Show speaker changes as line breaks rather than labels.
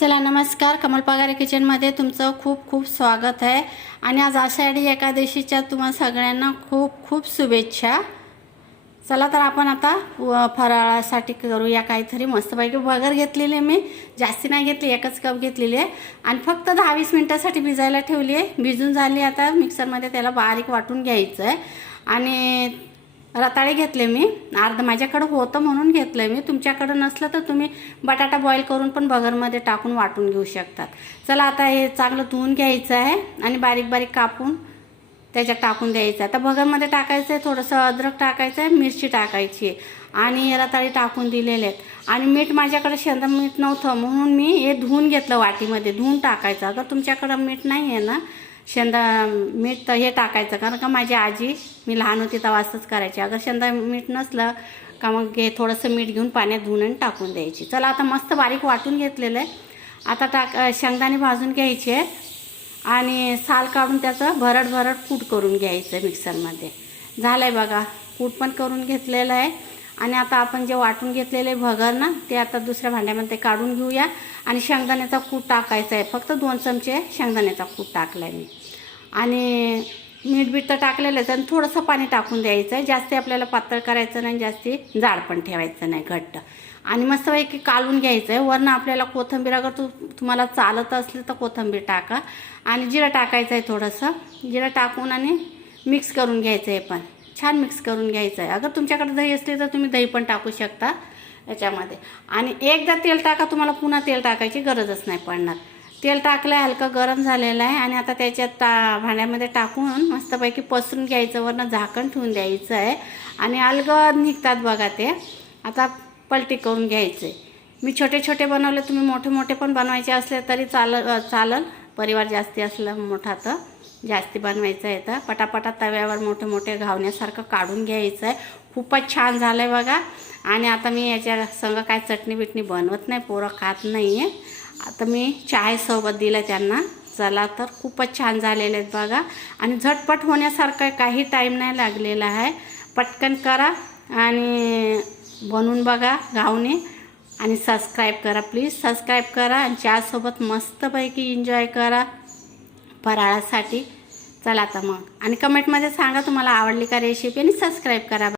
चला नमस्कार. कमल पगारे किचनमध्ये तुमचं खूप खूप स्वागत आहे. आणि आज आषाढी एकादशीच्या तुम्हा सगळ्यांना खूप खूप शुभेच्छा. चला तर आपण आता फराळासाठी करूया काहीतरी. मस्तपैकी बगर घेतलेली आहे मी. जास्ती नाही घेतली एकच कप घेतलेली आहे. आणि फक्त दहा वीस मिनटासाठी भिजायला ठेवली आहे. भिजून झाली आता. मिक्सरमध्ये त्याला बारीक वाटून घ्यायचं आहे आणि रताळे घेतले मी. अर्ध माझ्याकडं होतं म्हणून घेतलं आहे मी. तुमच्याकडं नसलं तर तुम्ही बटाटा बॉईल करून पण बगरमध्ये टाकून वाटून घेऊ शकतात. चला आता हे चांगलं धुवून घ्यायचं आहे आणि बारीक बारीक कापून त्याच्यात टाकून द्यायचं आहे. तर भगरमध्ये टाकायचं आहे थोडंसं अद्रक टाकायचं आहे मिरची टाकायची आहे. आणि रताळी टाकून दिलेले आहेत. आणि मीठ माझ्याकडे शेंदा मीठ नव्हतं म्हणून मी हे धुवून घेतलं वाटीमध्ये. धुवून टाकायचं. अगर तुमच्याकडं मीठ नाही आहे ना? शेंदा मीठ तर हे टाकायचं कारण का माझी आजी मी लहान होती तेव्हा असंच करायची. अगर शेंदा मीठ नसलं का मग हे थोडंसं मीठ घेऊन पाण्यात धुवून आणि टाकून द्यायची. चला आता मस्त बारीक वाटून घेतलेलं आहे. आता टाक शेंगदाणे भाजून घ्यायचे आणि साल काढून त्याचं भरड भरड कूट करून घ्यायचं मिक्सरमध्ये. झालं आहे बघा कूट पण करून घेतलेलं आहे. आणि आता आपण जे वाटून घेतलेले भगर ना ते आता दुसऱ्या भांड्यामध्ये काढून घेऊया. आणि शेंगदाण्याचा कूट टाकायचा आहे. फक्त दोन चमचे शेंगदाण्याचा कूट टाकला आहे मी. आणि मीठ बीठ तर टाकलेलं आहे आणि थोडंसं पाणी टाकून द्यायचं आहे. जास्ती आपल्याला पातळ करायचं नाही जास्ती जाड पण ठेवायचं नाही घट्ट. आणि मस्त पैकी कालून घ्यायचं आहे. वरनं आपल्याला कोथिंबीर अगर तू तुम्हाला चालत असली तर कोथिंबीर टाका. आणि जिरं टाकायचं आहे थोडंसं. जिरं टाकून आणि मिक्स करून घ्यायचं आहे पण. छान मिक्स करून घ्यायचं आहे. अगर तुमच्याकडे दही असली तर तुम्ही दही पण टाकू शकता याच्यामध्ये. आणि एकदा तेल टाका तुम्हाला पुन्हा तेल टाकायची गरजच नाही पडणार. तेल टाकलं आहे हलकं गरम झालेलं आहे आणि आता त्याच्यात ता भांड्यामध्ये टाकून मस्तपैकी पसरून घ्यायचं वरनं झाकण ठेवून द्यायचं आहे. आणि अलगद निघतात बघा ते. आता पलटी करून घ्यायचे. मी छोटे छोटे बनवले तुम्ही मोठे मोठे पण बनवायचे असले तरी चाल चालल परिवार जास्ती असला मोठा तर जास्ती बनवायचं आहे तर. पटापटा तव्यावर मोठे मोठे घावण्यासारखं काढून घ्यायचं आहे. खूपच छान झालं आहे बघा. आणि आता मी याच्या संग काय चटणी बिटणी बनवत नाही पोरं खात नाही आहे आता मी चायसोबत दिलं त्यांना. चला तर खूपच छान झालेले आहेत बघा. आणि झटपट होण्यासारखं काही टाईम नाही लागलेला आहे. पटकन करा आणि बनवून बघा घावणे आणि सबस्क्राईब करा प्लीज सबस्क्राईब करा आणि चहासोबत मस्तपैकी एन्जॉय करा फराळासाठी. चला आता मग. आणि कमेंटमध्ये सांगा तुम्हाला आवडली का रेसिपी आणि सबस्क्राईब करा.